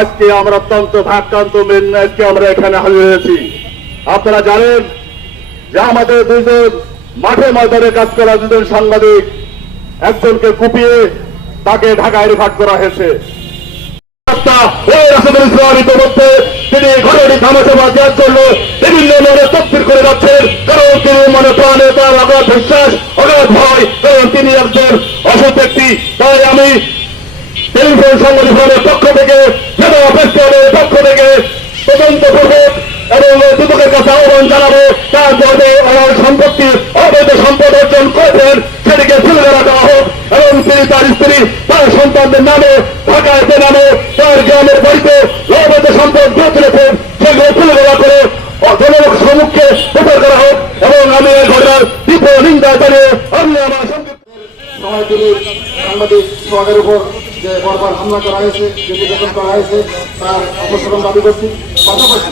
আজকে আমরা অত্যন্ত ভারাক্রান্ত মেনে আজকে আমরা এখানে হাজির হয়েছি। আপনারা জানেন যে আমাদের দুজন মাঠে ময়দানে কাজ করা দুজন সাংবাদিক, একজনকে কুপিয়ে তাকে ঢাকায় রিফার করা হয়েছে। তিনি ঘরের ধামাচাপা দেওয়ার জন্য বিভিন্ন মনে তকবির করে যাচ্ছেন, কারণ তিনি মনে প্রাণে তার অগাধ বিশ্বাস, অগাধ ভয়, কারণ তিনি একজন অসৎ ব্যক্তি। তাই আমি টেলিভিশন সংগঠনের পক্ষ থেকে, ফেস্টিভ্যালের পক্ষ থেকে তদন্ত পূর্বক এবং দুদকের কাছে আহ্বান জানাবো, তার মধ্যে সম্পত্তি অবৈধ সম্পদ অর্জন করেছেন সেটিকে তুলে ধরা দেওয়া হোক এবং তিনি তার স্ত্রী তার সন্তানদের নামে ঢাকায় নামে তার গ্রামের বাড়িতে অবৈধ সম্পদ বেঁচে রেখে সেগুলো তুলে ধরা করে জনগণ সম্মুখে প্রচার করা হোক এবং আমি এই ঘটনার তীব্র নিন্দা জানিয়ে আমি আমার সাংবাদিক সোহাগের উপর যে বর্বর হামলা করা হয়েছে, যে নির্যাতন করা হয়েছে তার অপসারণ দাবি করছি। পাশাপাশি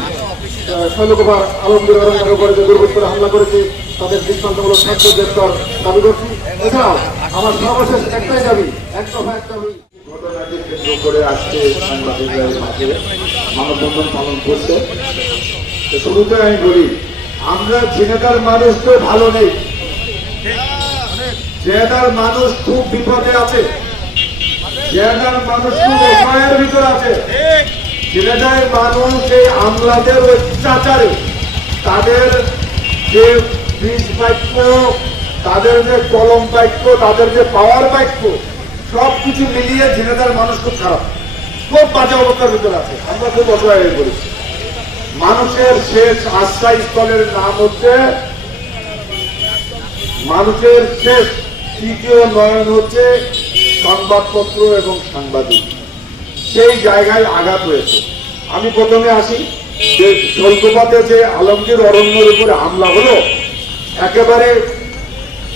শৈলকুমার আলমগীর অরঙ্গের উপরে যে দুর্বৃত্ত করে হামলা করেছে তাদের দৃষ্টান্তমূলক শাস্তি গ্রেফতার দাবি করছি। এছাড়াও আমার সর্বশেষ একটাই দাবি, এক দফা এক দাবি, ঘটনাটি কেন্দ্র করে আজকে সাংবাদিকদের মাঝে মানববন্ধন পালন করছে। শুরুতে আমি বলি, আমরা ঝিনাইদহের মানুষ তো ভালো নেই, ঝিনাইদহের মানুষ খুব বিপদে আছে, ঝিনাইদহের মানুষ খুব অসহায়ের ভিতর আছে। ঝিনাইদহের মানুষ এই আমলাদের অত্যাচারে তাদের যে বিষ বাক্য, তাদের যে কলম বাক্য, তাদের যে পাওয়ার বাক্য, সবকিছু মিলিয়ে ঝিনাইদহের মানুষ খুব খারাপ, খুব বাজে অবস্থার ভিতরে আছে। আমরা খুব অসহায় হয়ে পড়েছি। মানুষের শেষ আশ্রয়স্থলের নাম হচ্ছে, মানুষের শেষ তৃতীয় নয়ন হচ্ছে সংবাদপত্র এবং সাংবাদিক। সেই জায়গায় আঘাত হয়েছে। আমি প্রথমে আসি যে শৈলকুপাতে যে আলমগীর অরণ্যের উপরে হামলা হলো, একেবারে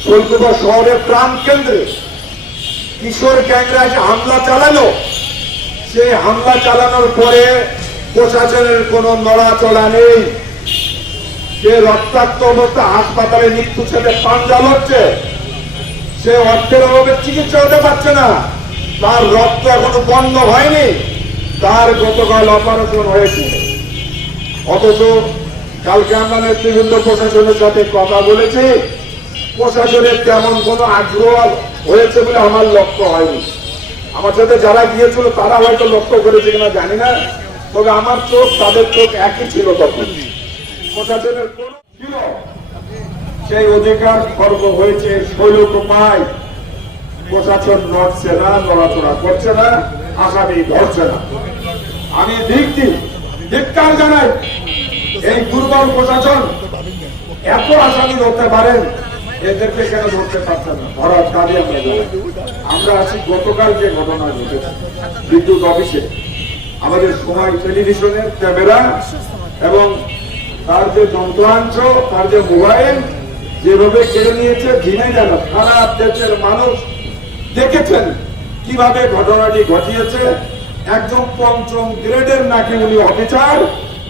শৈলকুপা শহরের প্রাণ কেন্দ্রে কিশোর গ্যাংরা যে হামলা চালানো, সেই হামলা চালানোর পরে প্রশাসনের কোনো নড়াচড়া নেই। যে রক্তাক্ত অবস্থা হাসপাতালে মৃত্যু ছেলে পাঞ্জা হচ্ছে, সে অর্থের অভাবে চিকিৎসা হতে পারছে না, তার রক্ত এখনো বন্ধ হয়নি, তার গতকাল অপারেশন হয়েছে। অথচ কালকে আমরা নেতৃবৃন্দ প্রশাসনের সাথে কথা বলেছি, প্রশাসনের তেমন কোনো আগ্রহ হয়েছে বলে আমার লক্ষ্য হয়নি। আমার সাথে যারা গিয়েছিল তারা হয়তো লক্ষ্য করেছে কিনা জানি না, তবে আমার চোখ তাদের চোখ একই ছিল। তখন প্রশাসনের কোন ছিল সেই অধিকার খর্ব হয়েছে শৈলকুপায়। প্রশাসন নড়ছে না, নড়াচড়া করছে না, আসামি ধরছে না। আমি ধিক্কার জানাই এই দুর্বল প্রশাসন। এত আসামি ধরতে পারেন, এদেরকে কেন ধরতে পারছে না? ধরার দাবি আমরা জানাই। আমরা আছি গতকাল যে ঘটনা ঘটেছে বিদ্যুৎ অফিসে, আমাদের সময় টেলিভিশনের ক্যামেরা এবং তার যে যন্ত্রাংশ, তার যে মোবাইল যেভাবে কেড়ে নিয়েছে, ঝিনাইদহ সারা দেশের মানুষ দেখেছেন কিভাবে ঘটনাটি ঘটিয়েছে। একজন পঞ্চম গ্রেডের নাকি উনি অফিসার,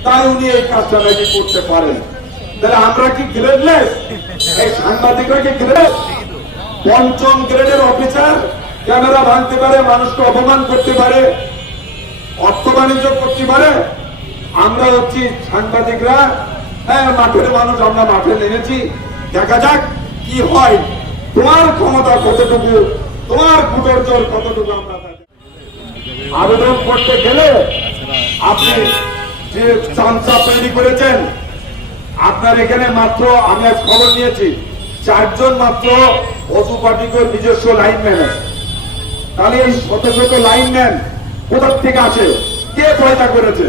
তাই উনি এই কাজটা নাকি করতে পারেন। তাহলে আমরা কি গ্রেডলেস? এই সাংবাদিকরা কি গ্রেড? পঞ্চম গ্রেডের অফিসার ক্যামেরা ভাঙতে পারে, মানুষকে অপমান করতে পারে, অর্থ বাণিজ্য করতে পারে। আমরা হচ্ছি সাংবাদিকরা, হ্যাঁ মাঠের মানুষ, আমরা মাঠে নেমেছি, দেখা যাক কি হয়, তোমার ক্ষমতা কতটুকু, তোমার ফুটোর জোর কতটুকু। আমরা আবেদন করতে গেলে আপনি যে চামচা তৈরি করেছেন, আপনার এখানে মাত্র, আমি আজ খবর নিয়েছি, 4 জন মাত্র অজু পার্টিকে নিজস্ব লাইনম্যান আছে। তাহলে এই শত শত লাইনম্যান কোথা থেকে আছে? কে পয়দা করেছে?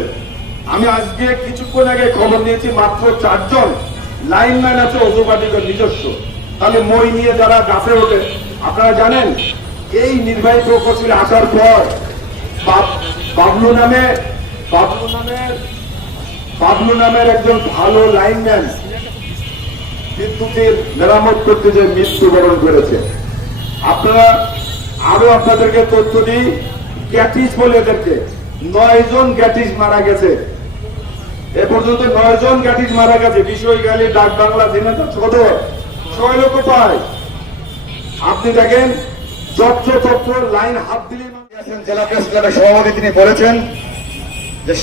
আমি আজকে কিছুক্ষণ আগে খবর নিয়েছি মাত্র 4 জন লাইনম্যান আছে অজু পার্টিকে নিজস্ব। তাহলে মই নিয়ে যারা গাছে ওঠে, আপনারা জানেন এই নির্বাহী প্রকৌশলী আসার পর বাবলু নামের একজন ভালো লাইনম্যান বিদ্যুতের মেরামত করতে যে মৃত্যুবরণ করেছে। আপনারা আরো আপনাদেরকে তথ্য দিই, গ্যাটিস বলে এদেরকে 9 জন গ্যাটিস মারা গেছে। এ পর্যন্ত 9 জন গ্যাটিস মারা গেছে। বিষয়গালী, ডাক বাংলা, ঝিনাইদহ সদর, শৈলকুপায়। আপনি দেখেন যত্রতত্র লাইন হাত দিলে জেলা প্রেস ক্লাবের সভাপতি তিনি বলেছেন যে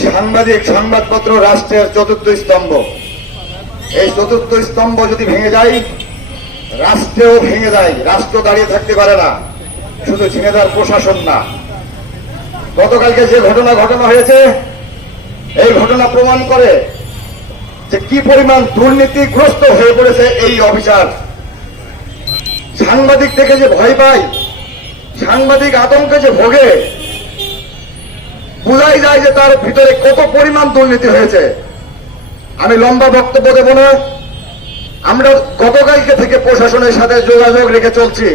সংবাদপত্র রাষ্ট্রের চতুর্থ স্তম্ভ। এই চতুর্থ স্তম্ভ যদি ভেঙে যায়, রাষ্ট্রেও ভেঙে যায়, রাষ্ট্র দাঁড়িয়ে থাকতে পারে না, শুধু ঝিনেদার প্রশাসন না। গতকালকে যে ঘটনা হয়েছে, এই ঘটনা প্রমাণ করে যে কি পরিমাণ দুর্নীতিগ্রস্ত হয়ে পড়েছে এই অফিসার। সাংবাদিক থেকে যে ভয় পায়, সাংবাদিক আতঙ্কে যে ভোগে, বোঝাই যায় যে তার ভিতরে কত পরিমাণ দুর্নীতি হয়েছে। আমি লম্বা বক্তব্য দেব না। আমরা গতকালকে থেকে প্রশাসনের সাথে যোগাযোগ রেখে চলছি,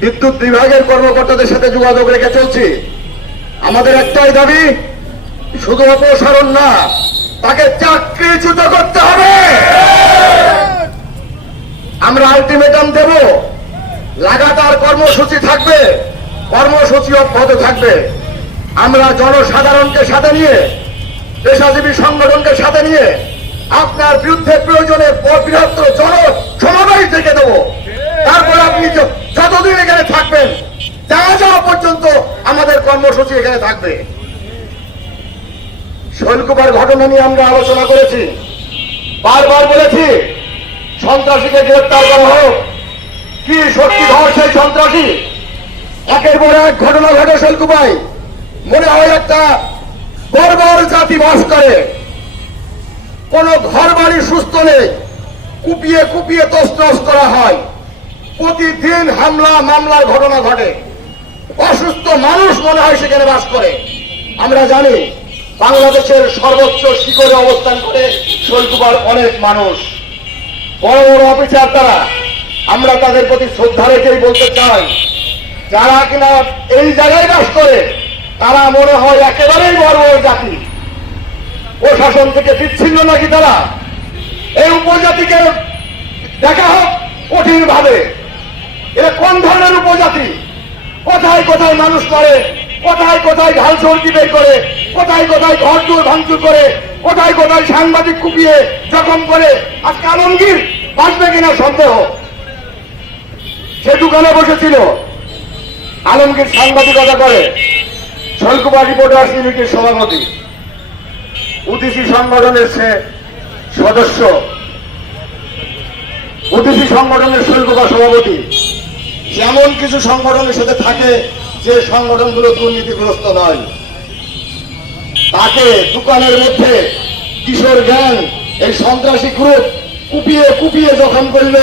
বিদ্যুৎ বিভাগের কর্মকর্তাদের সাথে যোগাযোগ রেখে চলছি। আমাদের একটাই দাবি, শুধু অপসারণ না, তাকে চাকরিচ্যুত করতে হবে। আমরা আলটিমেটাম দেব, লাগাতার কর্মসূচি থাকবে, কর্মসূচি অব্যাহত থাকবে। আমরা জনসাধারণকে সাথে নিয়ে, পেশাজীবী সংগঠনকে সাথে নিয়ে আপনার বিরুদ্ধে প্রয়োজনে বৃহত্তর সমাবেশ ডেকে দেব। তারপরে আপনি যতদিন এখানে থাকবেন, যাওয়া পর্যন্ত আমাদের কর্মসূচি এখানে থাকবে। শৈলকুপার ঘটনা নিয়ে আমরা আলোচনা করেছি, বারবার বলেছি সন্ত্রাসীকে গ্রেপ্তার করা হোক। কি শক্তিধর সেই সন্ত্রাসী! একের পর এক ঘটনা ঘটে শৈলকুপায়। মনে হয় একটা বর্বর জাতি বাস করে, কোন ঘর বাড়ি সুস্থ নেই, কুপিয়ে কুপিয়ে তছনছ করা হয়। প্রতিদিন হামলা মামলার ঘটনা ঘটে, অসুস্থ মানুষ মনে হয় সেখানে বাস করে। আমরা জানি বাংলাদেশের সর্বোচ্চ শিখরে অবস্থান করে শৈলকুপার অনেক মানুষ, বড় বড় অফিসার তারা। আমরা তাদের প্রতি শ্রদ্ধা রেখেই বলতে চাই, যারা কিনা এই জায়গায় বাস করে তারা মনে হয় একেবারেই বর্বর জাতি। প্রশাসন থেকে বিচ্ছিন্ন নাকি তারা? এই উপজাতিকে দেখা হোক কঠিন ভাবে। এরা কোন ধরনের উপজাতি? কোথায় কোথায় মানুষ করে, কোথায় কোথায় ঢাল চর্কি বের করে, কোথায় কোথায় ঘর দূর ভাঙচুর করে, কোথায় কোথায় সাংবাদিক কুপিয়ে জখম করে। আজকে আলমগীর বাঁচবে কিনা সন্দেহ। সে দোকানে বসেছিল, আলমগীর সাংবাদিকতা করে, শৈলকুপা রিপোর্টার্স ইউনিটির সভাপতি, উদিসি সংগঠনের সে সদস্য, উদিসি সংগঠনের শৈলকুপা সভাপতি। যেমন কিছু সংগঠনের সাথে থাকে যে সংগঠনগুলো দুর্নীতিগ্রস্ত নয়, তাকে দোকানের মধ্যে কিশোর গ্যাং, এই সন্ত্রাসী গ্রুপ কুপিয়ে কুপিয়ে জখম করল।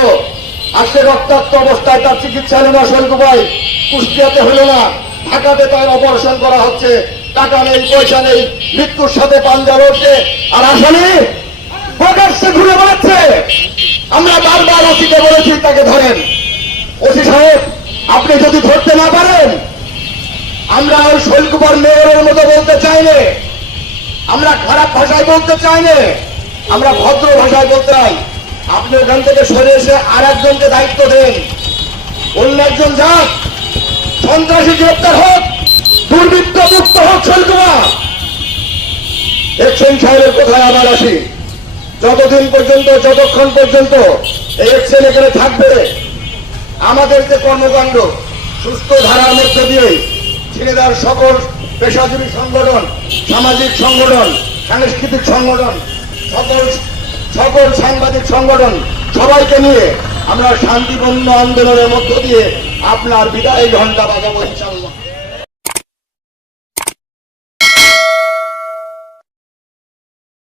আজকে রক্তাক্ত অবস্থায় তার চিকিৎসা হলো না শৈলকুপায়, কুষ্টিয়াতে হলো না, ঢাকাতে তার অপারেশন করা হচ্ছে। টাকা নেই, পয়সা নেই, মৃত্যুর সাথে পাঞ্জা লড়ছে, আর আসামি প্রকাশ্যে ঘুরে বেড়াচ্ছে। আমরা বারবার ওসিকে বলেছি তাকে ধরেন। ওসি সাহেব, আপনি যদি ধরতে না পারেন, আমরা ওই শৈলকুপার মেয়রের মতো বলতে চাই না, আমরা খারাপ ভাষায় বলতে চাই না, আমরা ভদ্র ভাষায় বলতে চাই। আপনি ওখান থেকে সরে এসে আর একজনকে দায়িত্ব দেন, অন্য একজন যাক, সন্ত্রাসী গ্রেপ্তার হোক, দুর্বৃত্ত মুক্ত হোক শৈলকুপা। এক্সেন সাহেবের কোথায় আবার আসি, যতক্ষণ পর্যন্ত এই এক্সেন এখানে থাকবে, আমাদের যে কর্মকাণ্ড সুস্থ ধারার মধ্যে দিয়ে ঝিনেদার সকল পেশাজীবী সংগঠন, সামাজিক সংগঠন, সাংস্কৃতিক সংগঠন, সকল সাংবাদিক সংগঠন সবাইকে নিয়ে আমরা শান্তিপূর্ণ আন্দোলনের মধ্য দিয়ে আপনার বিদায় ঘণ্টা বাজাবো ইনশাআল্লাহ।